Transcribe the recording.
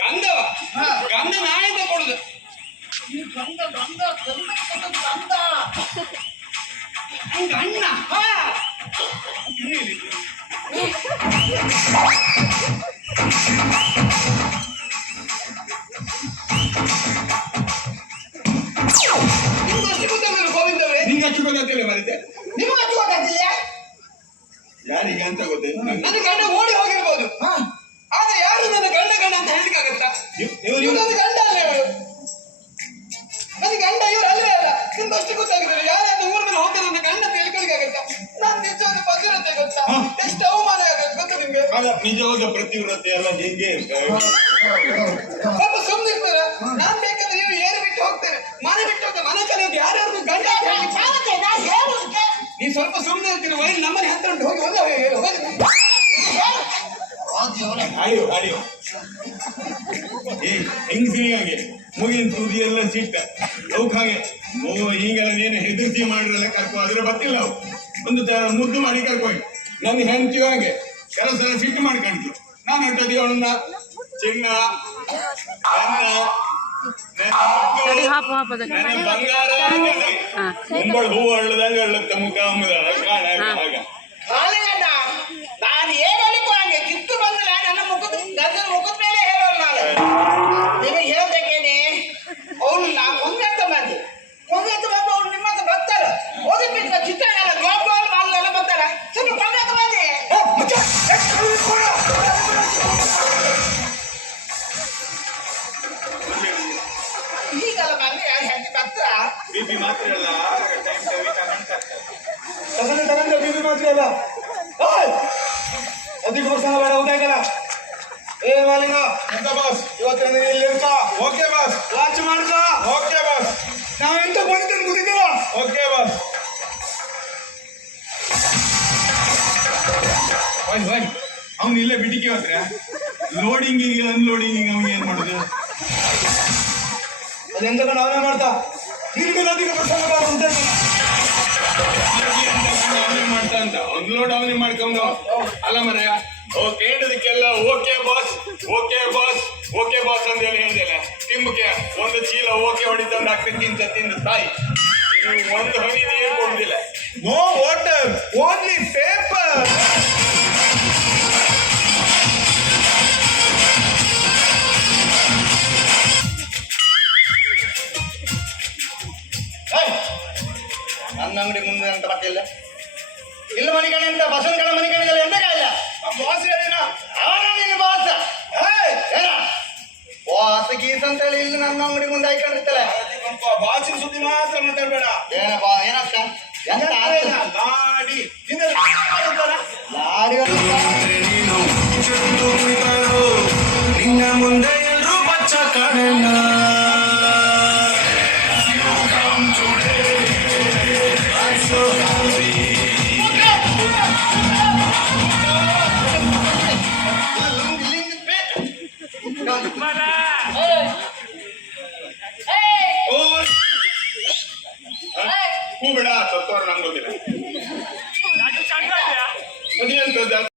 ಗಂಧ. ಗಂಧ ನಾಳೆ ಕೊಡುದು ಈ ಗಂಧ ಗಂಧ ಗಂಧ ಗಂಧ ಅಣ್ಣ? ಯಾರಿಗೆ? ಅಂತ ಗೊತ್ತಿಲ್ಲ ನನ್ನ ಗಂಡ ಓಡಿ ಹೋಗಿರ್ಬೋದು. ಗಂಡ ಅಂತ ಹೇಳಿಕ್ಕಾಗತ್ತಾ ಇವ್ರು ಗಂಡ ಅಲ್ಲ ಇವರು. ನನ್ನ ಗಂಡ ಇವ್ರು ಅಲ್ಲೇ ಅಲ್ಲ. ನಿಮ್ಗೆ ಅಷ್ಟು ಗೊತ್ತಾಗಿದ್ರೆ ಯಾರಾದ್ರೂ ಊರ ಮೇಲೆ ಹೋಗ್ತಾರೆ ನನ್ನ ಗಂಡ ಅಂತ ಹೇಳ್ಕೊಳಿಕ್ಕಾಗತ್ತಾ ನಾನು ನಿಜವಾದ ಭದ್ರತೆ ಗೊತ್ತಾ. ಎಷ್ಟು ಅವಮಾನ ಆಗುತ್ತೆ ಗೊತ್ತಾ ನಿಮ್ಗೆ? ಅಲ್ಲ ನಿಜವಾದ ಪ್ರತಿವ್ರತೆ ಎಲ್ಲ ನಿಂಗೆ? ಪಾಪ ಸುಮ್ಮನೆ ಇರ್ತಾರ ನಾನ್ ಬೇಕಾದ್ರೆ ನೀವು ಏರು ಬಿಟ್ಟು ಹೋಗ್ತಾರೆ ಮನೆ ಬಿಟ್ಟು ಹೋಗ್ತಾರೆ ಮನೆ ಕಲಿಯೋದು ಯಾರ್ಯಾರು ಗಂಡ ನಾ ನೀವು ಸ್ವಲ್ಪ ಸುಮ್ಮನೆ ಇರ್ತೀರಿ ವೈಲ್ ನಮ್ಮನೆ ಹತ್ರ ಉಂಟು. ಹೋಗಿ ಹೋಗಿ ಹೋಗಿ. ಅಳಿಯೋ ಅಳಿಯೋ. ಏ ಹೆಂಗಸಿನಿಗೆ ಮುಗಿನ ತುದಿ ಎಲ್ಲ ಸಿಟ್ಟ. ಹಾಗೆ ಓ ಹೀಗೆಲ್ಲ ನೀನು ಹೆದರ್ತಿ ಮಾಡಿರಲ್ಲ ಕರ್ಕೊ ಅದ್ರ ಬರ್ತಿಲ್ಲ ಅವು. ಒಂದು ತರ ಮುದ್ದು ಮಾಡಿ ಕರ್ಕೊಂಡು ನನ್ನ ಹೆಂಡತಿಯು ಹಾಗೆ. ಕೆಲಸ ಸಿಟ್ಟು ಮಾಡ್ಕೊಂಡ್ರು ನಾನು ಹೊಟ್ಟದಿ ಅವಳನ್ನ. ಚಿನ್ನ ಬಂಗಾರ. ಮುಂಬಳ ಹೂವು ಅಳ್ಳದಾಗ ಅಳ್ಳತ್ತ ಮುಖ ಅಮ್ಮದ ಕಾಣ ಆಗ. ಬಂದು ಯಾರು ಹೆಂಗೆ ಬರ್ತಾರ ಬಿಬಿ ಮಾತ್ರ ಅಲ್ಲ ಟೈಮ್ ತಗೊಂಡೆ ತಗೊಂಡೆ ಬಿಬಿ ಮಾತ್ರ ಅಲ್ಲ. ಅದಕ್ಕೆ ಬರ್ಸಂಗ ಬೇಡ ಉದಾಗಲ್ಲ ಏ ಮಾಲಿನ ಎಂತ ಬಾಸ್ ಇವತ್ತಿನ ಇಲ್ಲಿ ಇರ್ಕ. ಓಕೆ ಬಾಸ್ ಲಾಂಚ್ ಮಾಡ್ಕ. ಓಕೆ ಬಾಸ್ ನಾವೆಂತ ಎಂತ ಗೊತ್ತಿದ್ದೀವ ಓಕೆ ಬಾಸ್ ಹೋಯ್ ಹೋಯ್ ಅವ್ನು ಇಲ್ಲೇ ಬಿಟ್ಟಿಗೆ ಹೋದ್ರೆ? ಲೋಡಿಂಗಿಗೆ ಅನ್ಲೋಡಿಂಗಿಗೆ ಅವ್ನಿಗೆ ಏನು ಮಾಡುದು? ಕಣ ಅವನೇ ಮಾಡ್ತಾ? ನಿನ್ಗೆ ನದಿಗೆ ಬರ್ಸಂಗ ಬೇಡ ಅಂತ. ಅವನೇ ಮಾಡ್ತಾ ಅಂತ. ಅನ್ಲೋಡ್ ಅವನೇ ಮಾಡ್ಕೊಂಡು. ಅಲ್ಲ ಮರೆಯ ಓ ಕೇಳೋದಕ್ಕೆಲ್ಲ okay boss okay boss okay boss ಅಂತ ಹೇಳಿ ಹೇಳ್ದೇನೆ ತಿಂಬಕ್ಕೆ ಒಂದು ಚೀಲ ಓಕೆ ಹೊಡಿತಂದು ಹಾಕ್ತಿ ತಿಂತ ತಿಂದು ತಾಯಿ. ಒಂದು ಹನಿ ನೀರು ಕೊಡುದಿಲ್ಲ. ನೋ ವಾಟರ್ ಓನ್ಲಿ ಅಂಗಡಿ ಮುಂದೆ ಅಂತ ಬಟ್ಟಿಲ್ಲ ಇಲ್ಲ. ಮನಿಕಣೆ ಅಂತ ಬಸವನ ಕಣ ಮನಿಕಣಿಗೆಲ್ಲ ಎಂತ ಕಾಯಿಲ್ಲ? ಬಾಸ್ ಹೇಳಿನ ಅವನ ನಿನ್ನ ಬಾಸ್ ಬಾಸ್ ಗೀಸ್ ಅಂತ ಹೇಳಿ ಇಲ್ಲಿ ನನ್ನ ಅಂಗಡಿ ಮುಂದೆ ಹಾಕೊಂಡಿರ್ತಲ್ಲ ಬಾಚಿನ ಸುದ್ದಿ ಮಾತ್ರ ಮಾತಾಡ್ಬೇಡ. ಏನಪ್ಪ ಎಂತ ಆಯ್ತು? ಲಾಡಿ. ಲಾಡಿ ನಿನ್ನ ಮುಂದೆ ಎಲ್ರೂ ಬಚ್ಚ ಕಾಣಣ್ಣ.